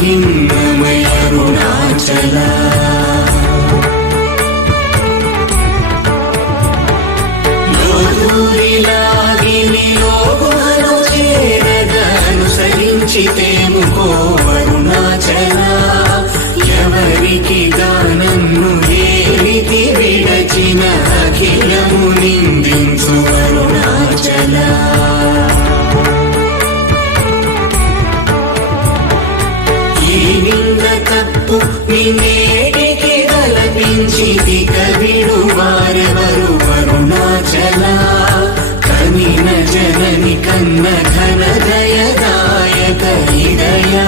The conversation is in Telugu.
भिन्नमय अरुणाचल అనుసరించితేముకో అరుణాచల ఎవరికి గానన్ను ఏలితి విడచిన అఖిలము నిందించు అరుణాచల ఈ నింద తప్పు నిన్నేటికి తలపించితి కవిడు వారెవరు అరుణాచల కనిన జనని కన్న ఘన దయదాయక హృదయా